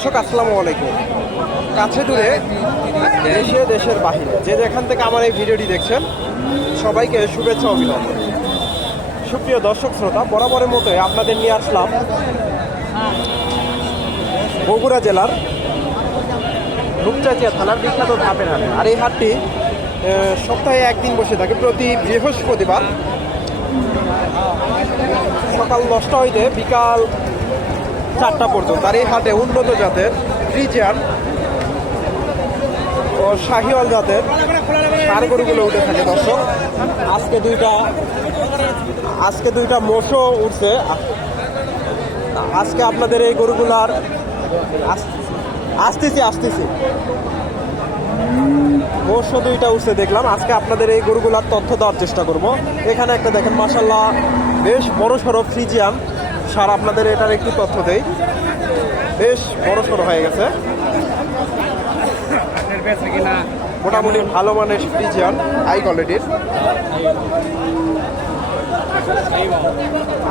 দর্শক, আসসালামু আলাইকুম। কাছে দূরে দেশে দেশের বাহিরে যে যেখান থেকে আমার এই ভিডিওটি দেখছেন, সবাইকে শুভেচ্ছা অভিনন্দন। সুপ্রিয় দর্শক, শ্রোতা, বরাবরের মতোই আপনাদের নিয়ে আসলাম বগুড়া জেলার রূপচাচিয়া থানার বিখ্যাত ধাপের হাট। আর এই হাটটি সপ্তাহে একদিন বসে থাকে, প্রতি বৃহস্পতিবার। সকাল দশটা হইতে বিকাল চারটা পর্যন্ত। আর এই হাটে উন্নত জাতের ফ্রিজিয়ান ও শাহিওয়াল জাতের সার গরুগুলো উঠে থাকে, দর্শক। আজকে দুইটা আজকে দুইটা মোষও উঠছে। আজকে আপনাদের এই গরুগুলার আস- আসতেছি আসতেছি। মোষও দুইটা উঠছে, দেখলাম। আজকে আপনাদের এই গরুগুলার তথ্য দেওয়ার চেষ্টা করব। এখানে একটা দেখেন মাসাল্লাহ বেশ বড় সড়ো ফ্রিজিয়ান। সার আপনাদের এটার একটু তথ্য দেই। বেশ বড় সড়ো হয়ে গেছে। মোটামুটি ভালো মানের ফ্রিজিয়ান হাই কোয়ালিটির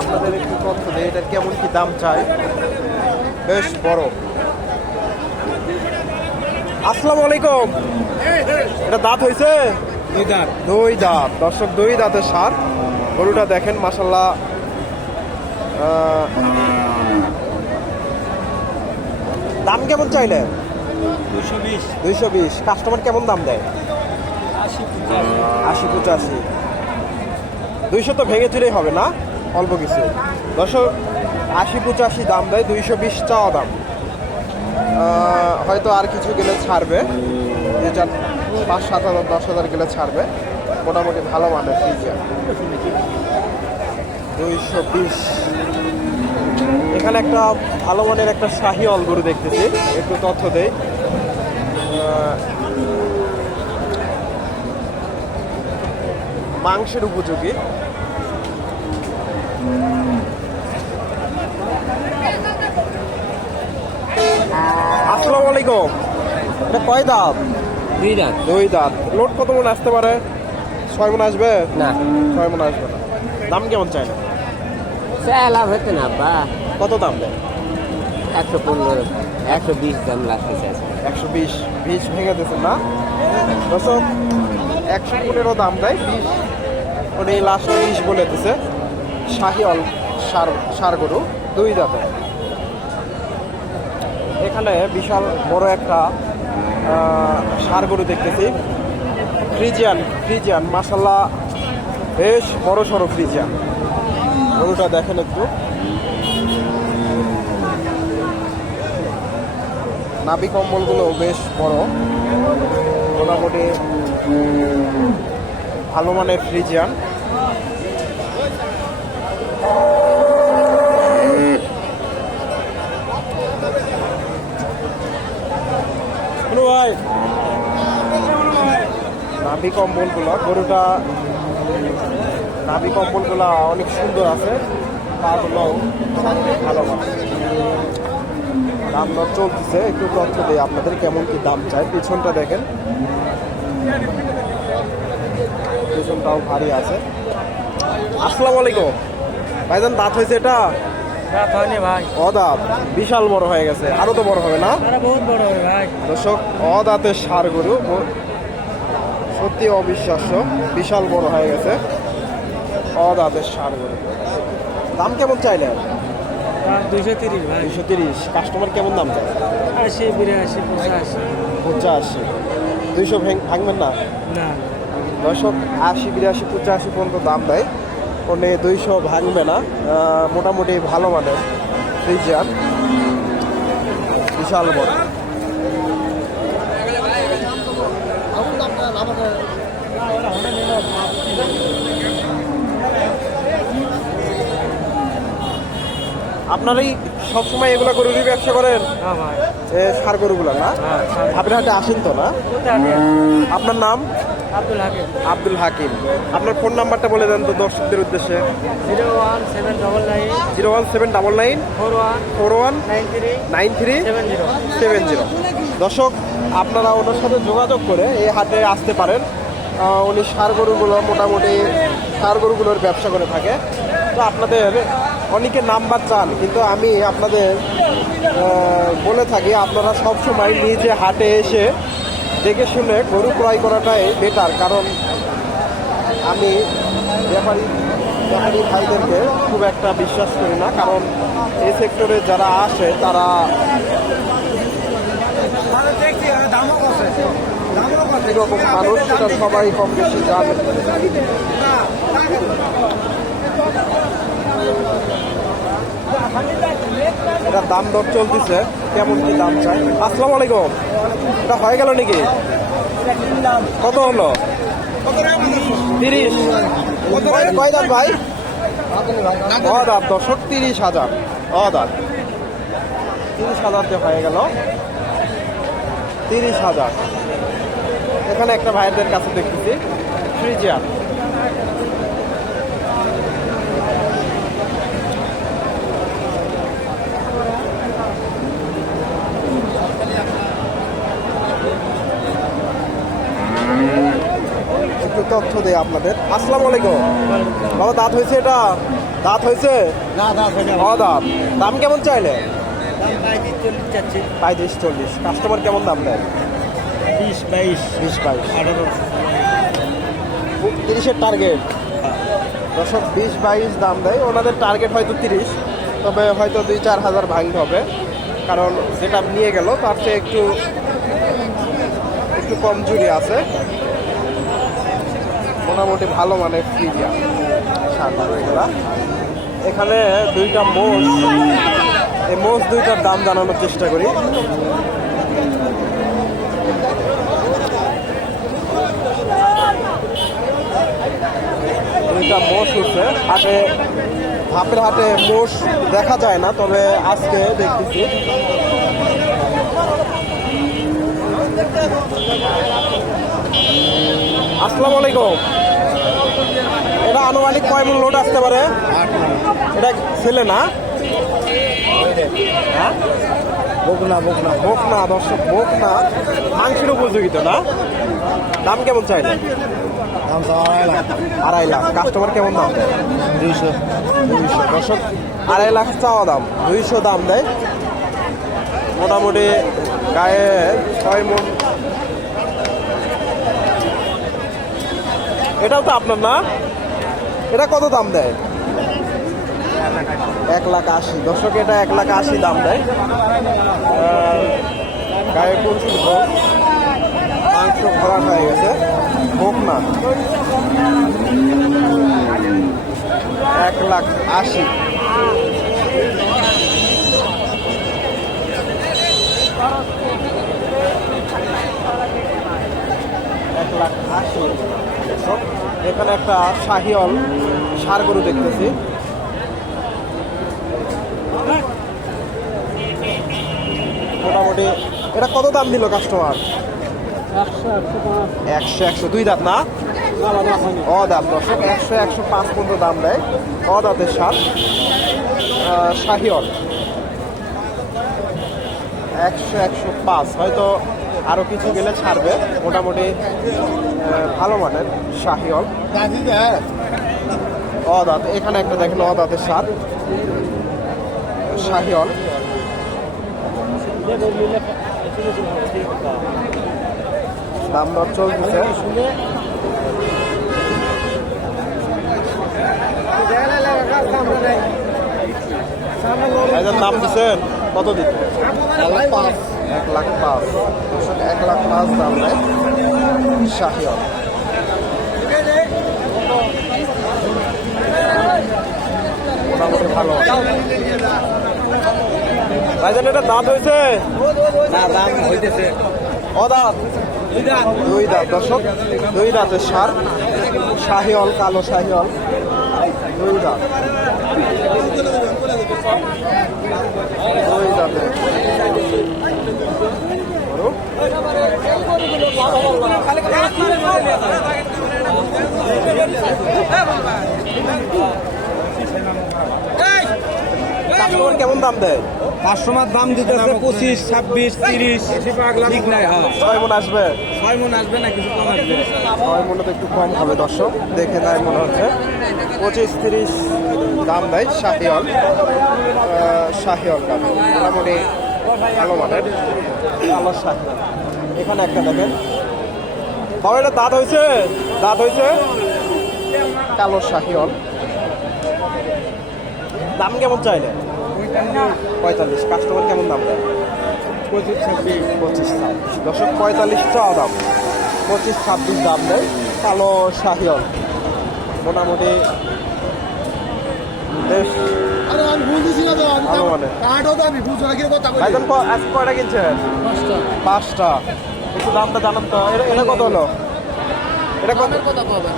আপনাদের একটু তথ্য দেই এটার কেমন কি দাম চাই? বেশ বড়। আসসালামু আলাইকুম। এটা দাঁত হয়েছে? দুই দাঁত। দর্শক দুই দাঁতের সার। গরুটা দেখেন মাসাল্লাহ দাম কেমন চাইলে দুশো দুইশো বিশ। কাস্টমার কেমন দাম দেয়? আশি পঁচাশি। দুইশো তো ভেঙে চুরেই হবে না? অল্প কিছু। দর্শক আশি পঁচাশি দাম দেয় দুইশো বিশ চাওয়া দাম। হয়তো আর কিছু গেলে ছাড়বে। দুই চার পাঁচ সাত হাজার দশ হাজার গেলে ছাড়বে। মোটামুটি ভালো মানের ফ্রিজিয়ার দুইশো বিশ। এখানে একটা ভালো মানের একটা শাহি অল গরু দেখতেছি একটু তথ্য দেই। মাংসের উপযোগী। আসসালামু আলাইকুম। এটা কয় দাঁত? দুই দাঁত। দুই দাঁত। লোড কত মন আসতে পারে? ছয় মন আসবে? না। ছয় মন আসবে না। দাম কেমন চাই? না লাভ হতো না বা। কত দাম দেয় একশো পনেরো একশো বিশ দাম লাগতেছে আজকে। একশো বিশ বিশ ভেঙে দিয়েছেন না? দর্শক একশো পনেরো দাম দেয় বিশ। ওটা এই লাস্ট বিশ বলে দিছে। শাহিওয়াল সার সার গরু দুই দাঁতে এখানে বিশাল বড় একটা সার গরু দেখতেছি। ফ্রিজিয়ান ফ্রিজিয়ান মাসাল্লাহ বেশ বড় সড়ো ফ্রিজিয়ান। গরুটা দেখেন একটু। নাভি কম্বলগুলো বেশ বড়। মোটামুটি ভালো মানের ফ্রিজিয়ান। ভাই। নাভি কম্বলগুলো, গরুটা নাভি কম্বলগুলো অনেক সুন্দর আছে। পাগুলো ভালো দাম দর চলতেছে একটু তথ্য দিই আপনাদের কেমন কি দাম চায় পিছনটা দেখেন। পিছনটাও ভারী আছে। আসসালামু আলাইকুম। ভাইজান দাঁত হয়েছে এটা? অদাঁত। বিশাল বড় হয়ে গেছে। আরও তো বড় হবে না? দর্শক অদাঁতের সার গরু। সত্যি অবিশ্বাস্য। বিশাল বড় হয়ে গেছে। অদাঁতের সার গরু। দাম কেমন চাইলে দুইশো তিরিশ ভাই। দুইশো তিরিশ। কাস্টমার কেমন দাম চায়? আশি বিরাশি পঁচাশি। পঁচাশি। দুইশো ভাঙবেন না? না। দর্শক আশি বিরাশি পঁচাশি পর্যন্ত দাম দেয়। ওনে দুইশো ভাঙবে না। মোটামুটি ভালো মানের ফ্রিজিয়ান বিশাল বড়। আপনারা এই সবসময় এগুলো গরুরই ব্যবসা করেন? হ্যাঁ সার গরুগুলা না? হ্যাঁ আপনার হাটে আসেন তো না? আপনার নাম? আব্দুল হাকিম। আব্দুল হাকিম। আপনার ফোন নাম্বারটা বলে দেন তো দর্শকদের উদ্দেশ্যে। Zero one seven double nine. Zero one seven double nine. Four one four one nine three nine three seven zero. Seven zero. দর্শক আপনারা ওনার সাথে যোগাযোগ করে এই হাটে আসতে পারেন। উনি সার গরুগুলো মোটামুটি সার গরুগুলোর ব্যবসা করে থাকে। তো আপনাদের অনেকে নাম্বার চান, কিন্তু আমি আপনাদের বলে থাকি, আপনারা সব সময় নিজে হাটে এসে দেখে শুনে গরু ক্রয় করাটাই বেটার কারণ আমি ব্যাপারী ব্যাপারী ভাইদেরকে খুব একটা বিশ্বাস করি না, কারণ এই সেক্টরে যারা আসে, তারা এরকম মানুষ, সেটা সবাই কম বেশি জানে। এটা দাম দর চলতেছে। কেমন কি দাম চাই? আসসালামু আলাইকুম। এটা হয়ে গেল নাকি? কত হলো? তিরিশ। কয়- দাম ভাই? অদার দশক তিরিশ হাজার। অদার তিরিশ হাজারতে হয়ে গেল। তিরিশ হাজার। এখানে একটা ভাইদের কাছে দেখতেছি। ফ্রিজিয়ার একটু তথ্য দেয় আপনাদের। আসসালামু আলাইকুম। বাবা দাঁত হয়েছে এটা? দাঁত হয়েছে? দাঁত দাম কেমন চাইলে? পঁয়ত্রিশ চল্লিশ কাস্টমার কেমন দাম দেয়? বিশ বাইশ। বিশ বাইশ। আঠারো। তিরিশের টার্গেট দশক বিশ বাইশ দাম দেয়। ওনাদের টার্গেট হয়তো তিরিশ তবে হয়তো দুই চার হাজার ভাঙতে হবে। কারণ যেটা নিয়ে গেল তার চেয়ে একটু একটু কম জুড়ি আছে। মোটামুটি ভালো মানের ফ্রিজিয়া এখানে দুইটা মোষ। এই মোষ দুইটার দাম জানানোর চেষ্টা করি। দুইটা মোষ উঠছে হাটে, ধাপের হাটে মোষ দেখা যায় না, তবে আজকে দেখতেছি। আসসালামু আলাইকুম। এটা আনুমানিক কয় মূল লোড আসতে পারে? এটা ছেলে না? হ্যাঁ? বকনা বকনা ভোগ না। দর্শক ভোগ না। মাংসের উপযোগিতা না? দাম কেমন চাইলে দাম তো আড়াই লাখ। আড়াই লাখ। কাস্টমার কেমন দাম দুইশো। দুইশো। দর্শক আড়াই লাখ চাওয়া দাম। দুইশো দাম দেয়। মোটামুটি গায়ে ছয় মন এটাও তো আপনার না? এটা কত দাম দেয়? এক লাখ আশি। দর্শক, এটা এক লাখ আশি দাম দেয়। গায়ে প্রচুর ভোগ, মাংস ভরা হয়ে গেছে। ভোগ না। এক লাখ আশি এক লাখ আশি দর্শক, এখানে একটা শাহিয়ল সার গরু দেখতেছি। মোটামুটি, এটা কত দাম দিল কাস্টমার একশো একশো, দুই দাঁত না? ও দাঁত দর্শক, একশো একশো পাঁচ পর্যন্ত দাম দেয়। ও দাঁতের সার শাহিয়ল একশো একশো পাঁচ, হয়তো আরও কিছু গেলে ছাড়বে। মোটামুটি ভালো মানের শাহিয়ল অদাঁত, এখানে একটা দেখেন অদাঁতের সার শাহিয়ল দাম দর চলতেছে। দাম দিচ্ছেন কত দিতে এক লাখ পাঁচ দর্শক এক লাখ পাঁচ দাম নেয় শাহিয়ল মোটামুটি ভালো। ভাইজান এটা দাঁত হয়েছে? না দাম হইতেছে। ও দাঁত। দুই দাঁত দর্শক দুই দাঁতের সার। শাহিয়ল কালো শাহিয়ল দুই দাঁত। দুই দাঁতের কেমন দাম দেয়? কাস্টমার দাম দিতে দিতেছে পঁচিশ ছাব্বিশ তিরিশ। ঠিক নাই হ্যাঁ। ছয় মন আসবে? ছয় মন আসবে না কিছু কম আসবে ছয় মনে তো একটু কম হবে দর্শক। দেখে তাই মনে হচ্ছে। পঁচিশ তিরিশ দাম দেয় শাহিওল আহ, শাহিওল গাভী মোটামুটি ভালো শাহিওল এখানে একটা দেখেন। বাবা এটা দাঁত হয়েছে? দাঁত হয়েছে? কালো শাহিওল দাম কেমন চাইলে? পঁয়তাল্লিশ। কাস্টমার কেমন দাম দেয়? পঁচিশ ছাব্বিশ। পঁচিশ ছাব্বিশ। দশক পঁয়তাল্লিশ চাওয়া দাম। পঁচিশ ছাব্বিশ দাম দেয়। কালো শাহিয়ল মোটামুটি বেশ। কথা বলি আজকে কয়টা কিনছেন পাঁচটা। একটু দামটা জানান তো। এটা কত হলো? এটা কত? কথা পাবে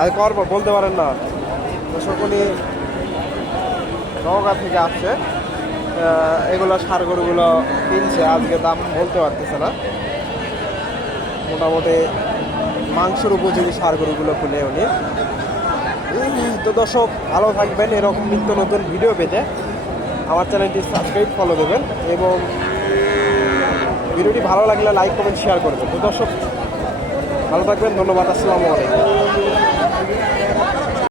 আর করব বলতে পারেন না। উনি নওগাঁ থেকে আসছে। এগুলো সার গরুগুলো কিনছে। আজকে দাম বলতে পারতেছে না। মোটামুটি মাংসের উপযোগী সার গরুগুলো খুলে উনি। তো দর্শক ভালো থাকবেন। এরকম নিত্য নতুন ভিডিও পেতে। আমার চ্যানেলটি সাবস্ক্রাইব ফলো দেবেন এবং ভিডিওটি ভালো লাগলে লাইক কমেন্ট শেয়ার করবেন। তো দর্শক, ভালো থাকবেন, ধন্যবাদ, আসসালামু আলাইকুম।